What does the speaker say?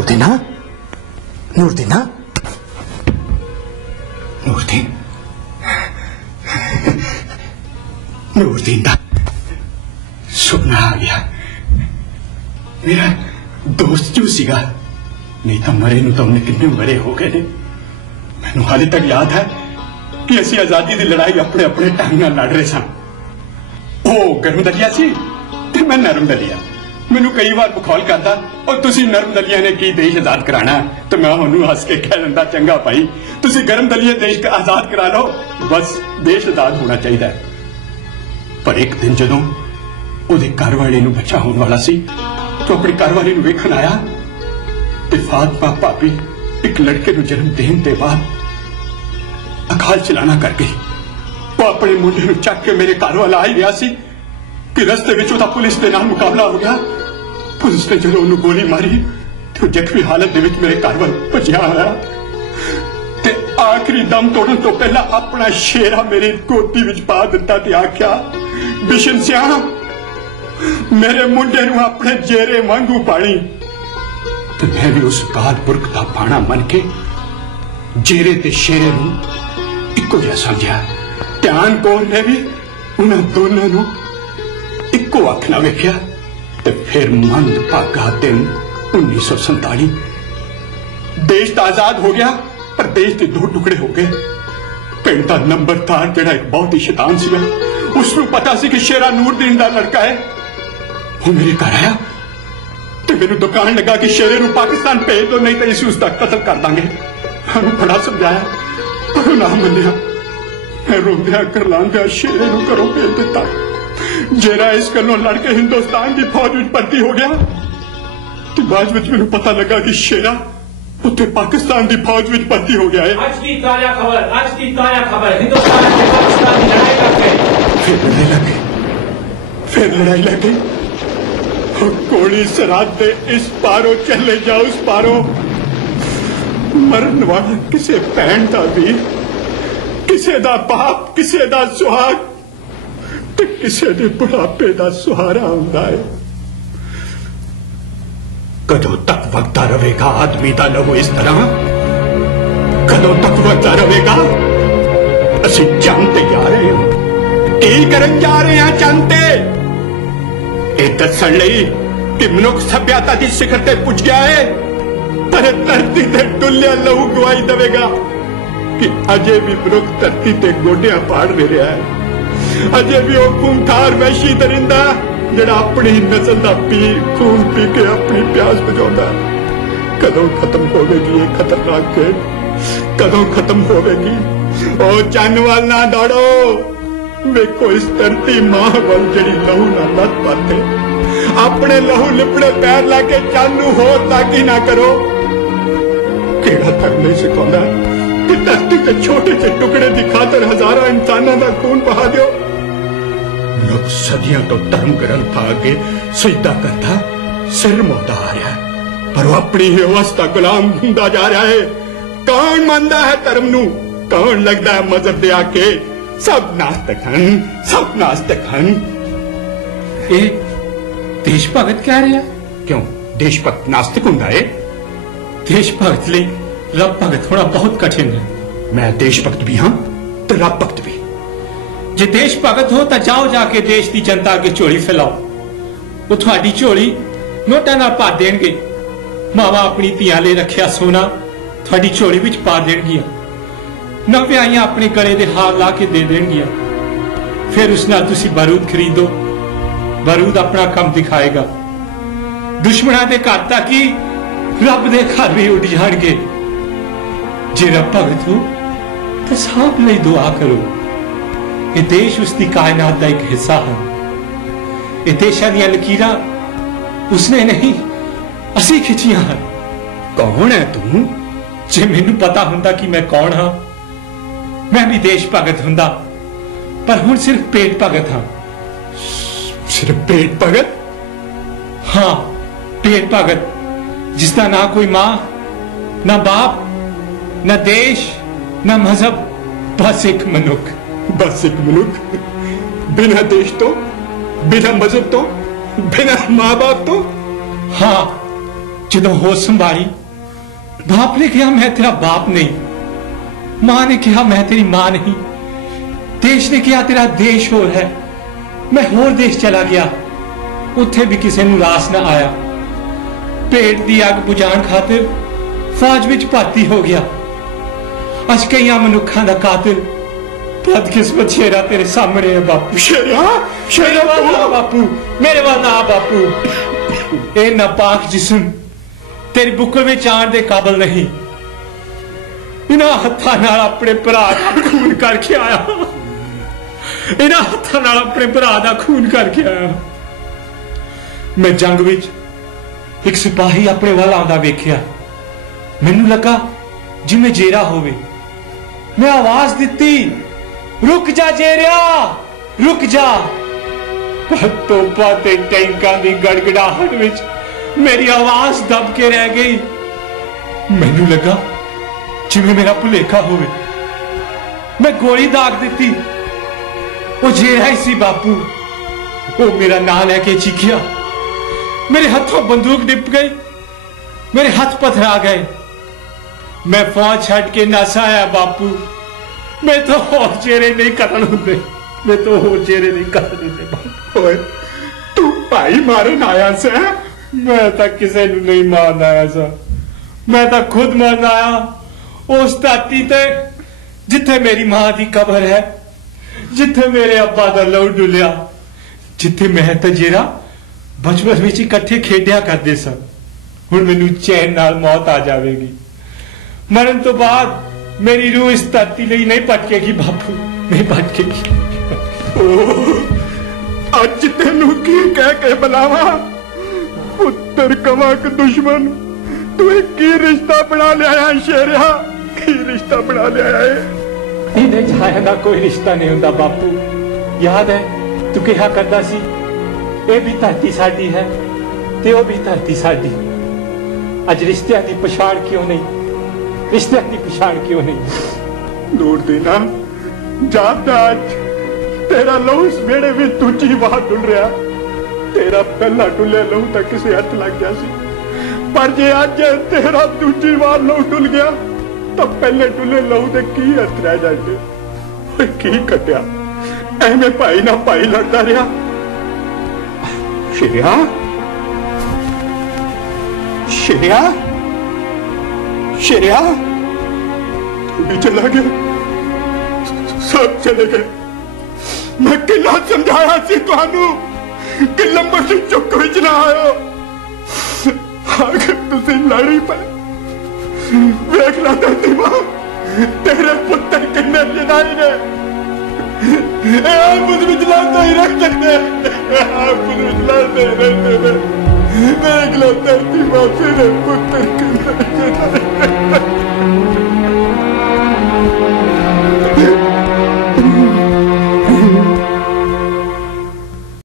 नूरदीना, नूरदीना, Nureddin, Nureddin, सुपना आ गया। मेरा दोस्त जो सीगा, नहीं तो मरे नूं तो हमने कितने बड़े हो गए ने। मैनूं हाले तक याद है कि असीं आजादी की लड़ाई अपने अपने ढंग नाल लड़ रहे सन। ओ गर्म दलिया सी ते मैं नरम दलिया। मैनूं कई बार बखौल करदा और तुसीं नरम दलिया ने की देश आजाद कराना, तो मैं उन्होंने हस के कह दिंदा चंगा भाई तुसीं गर्म दलिया देश आजाद करा लो, बस देश आजाद होना चाहिए। पर एक दिन जदों ਉਹਦੇ घर वाले नूं बच्चा होने वाला सी तो अपनी घर वाली नूं वेखण आया ते फातिमा भाभी एक लड़के नूं जन्म देण दे बाद अकाल चलाना कर गई। वो अपने मुंडे नूं चक के मेरे घर वाला आई गया सी कि रस्ते विच उहदा पुलिस दे नाल मुकाबला हो गया। पुलिस ने जदों उहनूं गोली मारी तो जख्मी हालत दे विच मेरे घर वाल भजिया आया ते आखिरी दम तोड़न तो पहला अपना शेरा मेरी गोदी विच पा दिता ते आख्या बिशन सियाह मेरे मुंडे नूं अपने जेरे वांगू पानी। ते मैं भी उस काल पुरख दा पाना मन के जेरे ते शेरे नूं इक्को जिहा समझिया। ध्यान कौर ने भी उन्हां दोनों नूं इक्को अख नाल वेखिया ते फिर मंद भागा दिन 1947 देश तो आजाद हो गया पर देश के दो टुकड़े हो गए। पिंड दा नंबरदार जिहड़ा एक बहुत ही शैतान सीगा उसनूं पता सी कि शेरा नूरदीन दा लड़का है। वो मेरे घर आया तो मैनूं दुकान लगा कि शेरे नूं पाकिस्तान भेज दो नहीं तो इसी उसका कत्ल कर देंगे। मैं बड़ा समझाया पर ना मनिया। मैं रोंदिया करलांदिया शेरे नूं घरों भेज दिता। जेरा इस गल्लों लड़के हिंदुस्तान की फौज में भर्ती हो गया तो बाद में मैनूं पता लगा कि शेरा उत्थे पाकिस्तान की फौज में भर्ती हो गया है। आज की ताजा खबर हिंदुस्तान के पाकिस्तान की लड़ाई करके फिर लड़ाई लग गई। कोड़ी सराद दे इस पारो चले जाओ उस पारो मरन वाला किसे भैन दा वीर किसे दा बाप किसे दा सुहाग ते किसे दे बुढ़ापे दा सहारा हुंदा है। कदों तक वगदा रहेगा आदमी दा लहू इस तरह? कदों तक वगदा रहेगा? असीं जंग ते जा रहे हैं। की करन जा रहे हैं जंग ते? दसन लई कि मनुख सभ्यता की शिखर ते पुज गया है पर धरती ते डुलिया लहू गवाही देगा कि अजे भी मनुख धरती ते गोडियां पाड़ दे रहा है। अजे भी वो खूंखार वैशी दरिंदा जिहड़ा अपनी नस्ल दा खून पी के अपनी प्यास बुझाउंदा। कदों खत्म होवेगी ये खतरनाक खेड? कदों खत्म होवेगी? ओ चन्न वाल ना दौड़ो, वेखो इस धरती मां वाल जड़ी लहू ना लत पाते अपने लहू लिपड़े पैर लाके चानू होर ताकी ना करो। केड़ा तक नहीं सिखांदा कि धरती के छोटे से टुकड़े की खातर हजारों इंसानों का खून बहा दो। लोग सदियों तो धर्म ग्रंथ आगे सजदा करता सिर मुंदा आ रहा है पर वो अपनी ही अवस्था गुलाम हुंदा जा रहा है। कौन मानता है धर्म नू? कौन लगता है मजहब दे आके? सब नास्तिक हन। देश भगत कह रहा क्यों देश भगत नास्तिक हुंदा है? देश भगत लिए रब भगत होना बहुत कठिन है। मैं देश भगत भी हाँ तो रब भगत भी। जे देश भगत हो तो जाओ जाके देश की जनता अगे झोली फैलाओ। वो थोड़ी झोली नोटा नाल भर देणगे। मावा अपनी धियां लई रखिया सोना थोड़ी झोली विच पा देणगियां। नव्याइयां अपने गले दे हार ला के दे देणगियां। फिर उस नाल तुसीं बारूद खरीदो। बारूद अपना काम दिखाएगा। दुश्मनां दे घर तक ही रब दे घर भी उड़ जाणगे। जे रब भगत हो तो सब लई दुआ करो। ये देश उसकी कायनात का एक हिस्सा है। ये देशा दी लकीरां उसने नहीं असी खिंचियां हैं। कौन है तू? जे मैनू पता हुंदा कि मैं कौन हाँ मैं भी देश भगत हुंदा पर हुण सिर्फ पेट भगत हाँ। सिर्फ पेट भगत? हाँ पेट भगत जिसका ना कोई मां ना बाप ना देश ना मजहब बस एक मनुख। बस एक मनुख बिना देश तो बिना मजहब तो बिना मां बाप तो। हाँ जदों होश संभाली बाप ने कहा मैं तेरा बाप नहीं, मां ने कहा मैं तेरी मां नहीं, देश ने कहा तेरा देश होर है। मैं होर देश चला गया, उत्थे भी किसी नूं रास ना आया। पेट दी अग बुझाण खातिर फौज विच भर्ती हो गया। अज कई मनुखां दा कातिल बदकिस्मत शेरा तेरे सामने है बापू। शेरा मेरे वाल ना बापू, मेरे वाल ना बापू। ए नापाक जिस्म तेरी बुकल विच आण दे काबिल नहीं। इन्हां हत्थां नाल अपने भरा दा खून करके आया, इन्हां हत्थां नाल अपने भरा दा खून करके आया। मैं जंग विच एक सिपाही अपने वाल आंदा वेखिया, मैनू लगा जिवें जेरा होवे। मैं आवाज दिती, रुक जा जेरिया, रुक जा। पर तोपा ते टैंकां दी गड़गड़ाहट विच मेरी आवाज दब के रह गई। मैनू लगा जिवें मेरा भुलेखा होवे। मैं गोली दाग दिती, वो जेरा ही सी बापू। वो मेरा नाम लेके चीखिया, मेरे हाथों बंदूक डिप गई, मेरे हाथ पथरा गए। मैं फौज छड़ के नस आया बापू। मैं तो होर चेहरे नहीं कतल होंदे, मैं तो होर चेहरे नहीं कतल होंदे बापू। ओए तू भाई मारन आया से? मैं तो किसी नूं नहीं मारन आया सा, मैं तो खुद मरन आया उस धरती ते जिथे मेरी मां की कबर है, जिथे मेरे अब्बा दा लहू डुलिया, जिथे मैं ते जेरा बचपन विच इकट्ठे खेडिया करदे सन। हुण मैनू चैन नाल मौत आ जाएगी। मरण तो बाद मेरी रूह इस धरती लई नहीं भटकेगी बापू, नहीं भटकेगी। अज तेनू की कह के बुलावा? पुत्र कवा के दुश्मन, तू की रिश्ता बना लिया शेरिया, की रिश्ता बना लिया है? इन्हें छाया का कोई रिश्ता नहीं होता बापू। याद है तू कहा करदा सी, ये भी धरती साडी है ते वो भी धरती साडी। अज रिश्तियां की पछाण क्यों नहीं, रिश्तियां की पछाण क्यों नहीं? दूर देना जाता अज तेरा लहू इस बेड़े में दूजी बार डुल रहा। तेरा पहला डुलिया लहू तो किसी हथ लग गया सी, पर जे अज तेरा दूजी बार लहू डुल गया तो पहले डुले लहू दे की हथ रह जाएंगे। की कटिया एवें भाई ना भाई लड़ता रहा। शेरिया, शेरिया, शेरिया, तू भी चला गया, सब चले गए। मैं किला समझाया सी तुहानू कि लंबर से चुक विच ना आयो, आखिर तुसी लड़ी पे। वेख ला धरती मां, तेरे पुत्र किन्ने जनाई ने आपस विच लड़ते ही रहते ने, आपस विच लड़ते ही रहते ने। वेख ला धरती मां, तेरे पुत्र किन्ने